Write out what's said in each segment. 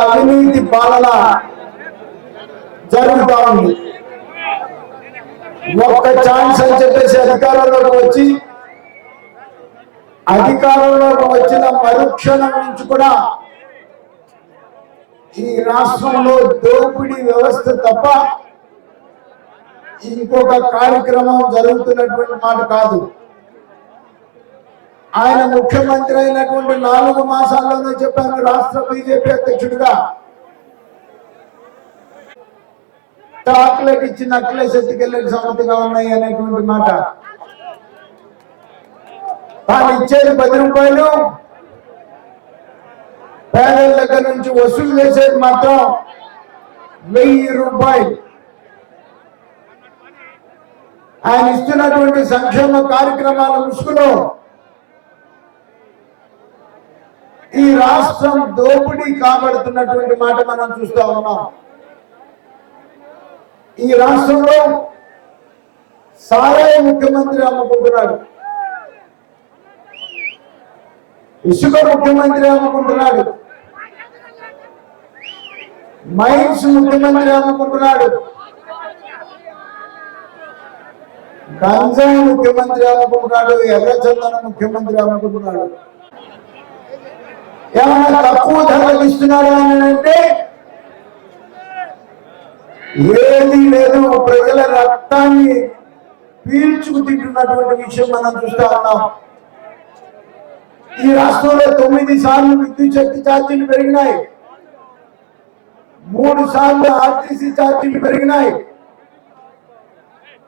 అవినీతి పాలన జరుగుతా ఉంది. ఒక్క ఛాన్స్ అని చెప్పేసి అధికారంలోకి వచ్చిన మరుక్షణం నుంచి కూడా ఈ రాష్ట్రంలో దోపిడీ వ్యవస్థ తప్ప ఇంకొక కార్యక్రమం జరుగుతున్నటువంటి మాట కాదు. ఆయన ముఖ్యమంత్రి అయినటువంటి 4 మాసాల్లోనే చెప్పాను, రాష్ట్ర బీజేపీ అధ్యక్షుడిగా చాక్లెట్ ఇచ్చి నక్లెస్ ఎత్తుకెళ్ళే సమతిగా ఉన్నాయి అనేటువంటి మాట. తాను ఇచ్చేది 10 రూపాయలు, పేదల దగ్గర నుంచి వసూలు చేసేది మాత్రం 1000 రూపాయలు. ఆయన ఇస్తున్నటువంటి సంక్షేమ కార్యక్రమాల ముసుగులో ఈ రాష్ట్రం దోపిడీ కాబడుతున్నటువంటి మాట మనం చూస్తా ఉన్నాం. ఈ రాష్ట్రంలో సారాయి ముఖ్యమంత్రి అమ్ముకుంటున్నాడు, ఇసుక ముఖ్యమంత్రి అమ్ముకుంటున్నాడు, మైన్స్ ముఖ్యమంత్రి అమ్ముకుంటున్నాడు, గంజాయి ముఖ్యమంత్రి అమ్ముకుంటున్నాడు, ఎర్రచందన ముఖ్యమంత్రి అమ్ముకుంటున్నాడు. ఏమైనా తక్కువ ధరలకు ఇస్తున్నాడు అని అంటే ఏది లేదు. ప్రజల రక్తాన్ని పీల్చుకు తింటున్నటువంటి విషయం మనం చూస్తా ఉన్నాం. ఈ రాష్ట్రంలో 9 సార్లు విద్యుత్ శక్తి ఛార్జీలు పెరిగినాయి, 3 సార్లు ఆర్టీసీ ఛార్జీలు పెరిగినాయి,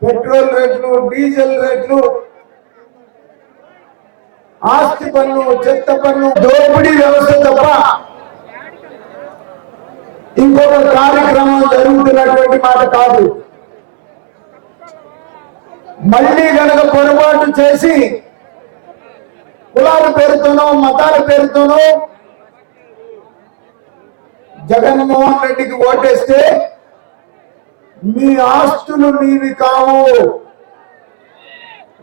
పెట్రోల్ రేట్లు, డీజిల్ రేట్లు, ఆస్తి పన్ను, చెత్త పన్ను, దోపిడీ వ్యవస్థ తప్ప ఇంకొక కార్యక్రమం జరుగుతున్నటువంటి మాట కాదు. మళ్ళీ గనక పొరపాటు చేసి కులాల పేరుతోనో మతాల పేరుతోనో జగన్మోహన్ రెడ్డికి ఓటేస్తే మీ ఆస్తులు మీవి కావు.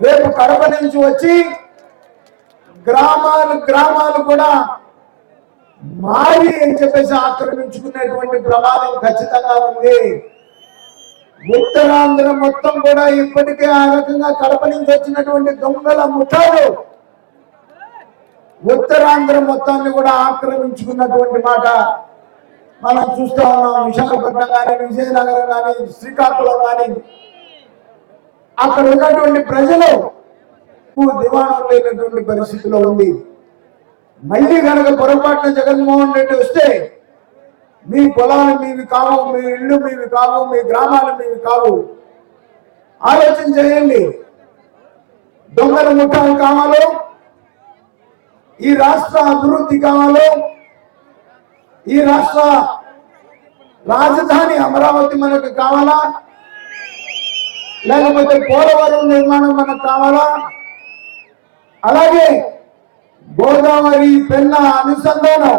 రేపు కడప నుంచి వచ్చి గ్రామాలు కూడా మారి అని చెప్పేసి ఆక్రమించుకునేటువంటి ప్రమాదం ఖచ్చితంగా ఉంది. ఉత్తరాంధ్ర మొత్తం కూడా ఇప్పటికే ఆ రకంగా కడప నుంచి వచ్చినటువంటి దొంగల ముఠాలు ఉత్తరాంధ్ర మొత్తాన్ని కూడా ఆక్రమించుకున్నటువంటి మాట మనం చూస్తా ఉన్నాం. విశాఖపట్నం కానీ, విజయనగరం కానీ, శ్రీకాకుళం కానీ, అక్కడ ఉన్నటువంటి ప్రజలు దివాణం లేనటువంటి పరిస్థితిలో ఉంది. మళ్ళీ కనుక పొరపాటున జగన్మోహన్ రెడ్డి వస్తే మీ పొలాలు మీవి కావు, మీ ఇళ్ళు మీవి కావు, మీ గ్రామాలు మీవి కావు. ఆలోచన చేయండి. దొంగల ముఠాలు కావాలో, ఈ రాష్ట్ర అభివృద్ధి కావాలో, ఈ రాష్ట్ర రాజధాని అమరావతి మనకు కావాలా, లేకపోతే పోలవరం నిర్మాణం మనకు కావాలా, అలాగే గోదావరి పెన్నా అనుసంధానం,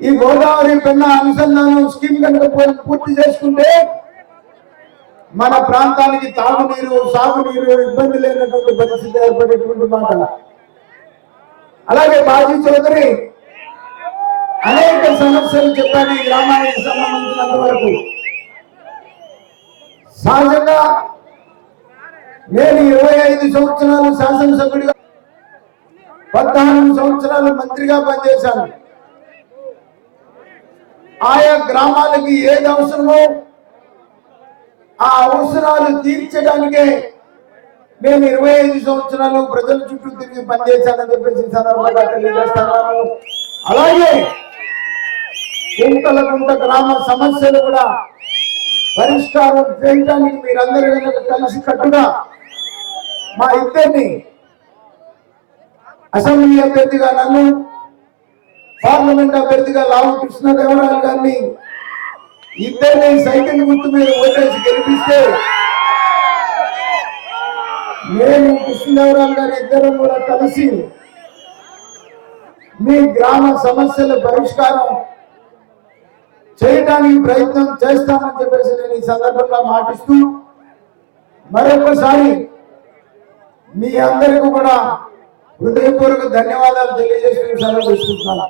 ఈ గోదావరి పెన్నా అనుసంధానం స్కీమ్ కనుక పూర్తి చేసుకుంటే మన ప్రాంతానికి తాగునీరు, సాగునీరు ఇబ్బంది లేనటువంటి పరిస్థితి ఏర్పడేటువంటి మాట. అలాగే బాజీ చౌదరి అనేక సమస్యలు చెప్పారు ఈ గ్రామానికి సంబంధించినంత వరకు. సహజంగా నేను 25 సంవత్సరాలు శాసనసభ్యుడిగా, 14 సంవత్సరాలు మంత్రిగా పనిచేశాను. ఆయా గ్రామాలకి ఏది అవసరమో ఆ అవసరాలు తీర్చడానికే నేను 25 సంవత్సరాలు ప్రజల చుట్టూ తిరిగి పనిచేశానని చెప్పేసి సందర్భంగా తెలియజేస్తున్నాను. అలాగే కుంటలకుంట గ్రామ సమస్యలు కూడా పరిష్కారం చేయడానికి మీరందరూ కలిసి కట్టుగా మా ఇద్దరిని అసెంబ్లీ అభ్యర్థిగా నన్ను, పార్లమెంట్ అభ్యర్థిగా లావు కృష్ణదేవరాయలు గారిని ఇద్దరిని సైకిల్ గుర్తు మీద ఓటేసి గెలిపిస్తే నేను కృష్ణదేవరాయలు గారి ఇద్దరం కూడా కలిసి మీ గ్రామ సమస్యల పరిష్కారం చేయడానికి ప్రయత్నం చేస్తామని చెప్పేసి నేను ఈ సందర్భంగా మాటిస్తూ మరొకసారి మీ అందరికీ కూడా హృదయపూర్వక ధన్యవాదాలు తెలియజేస్తూ సెలవు తీసుకుంటున్నాను.